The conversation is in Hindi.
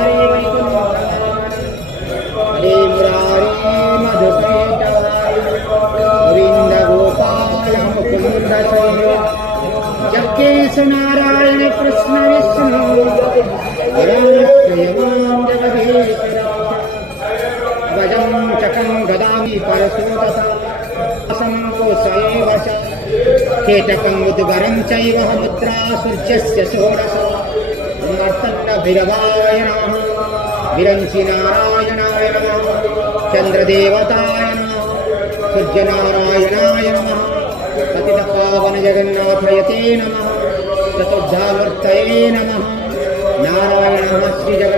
हरे वैकुंठ हरे मुरारी मधुकैटवाय गोविंद गोपाल मुकुंद शैल जगदीश नारायण कृष्ण विष्णु गजं चकं गदामि परशुतसं कोशैव च केटकं उद्गरं चैव मुद्रा सूर्यस्य षोडश भैरवाय नमः विरंचि नारायणाय नमः चंद्रदेवताय नमः सूर्यनारायणाय नमः पतितपावन जगन्नाथयते नमः चतुर्धामूर्तये नमः नारायणः श्री जगन्नाथ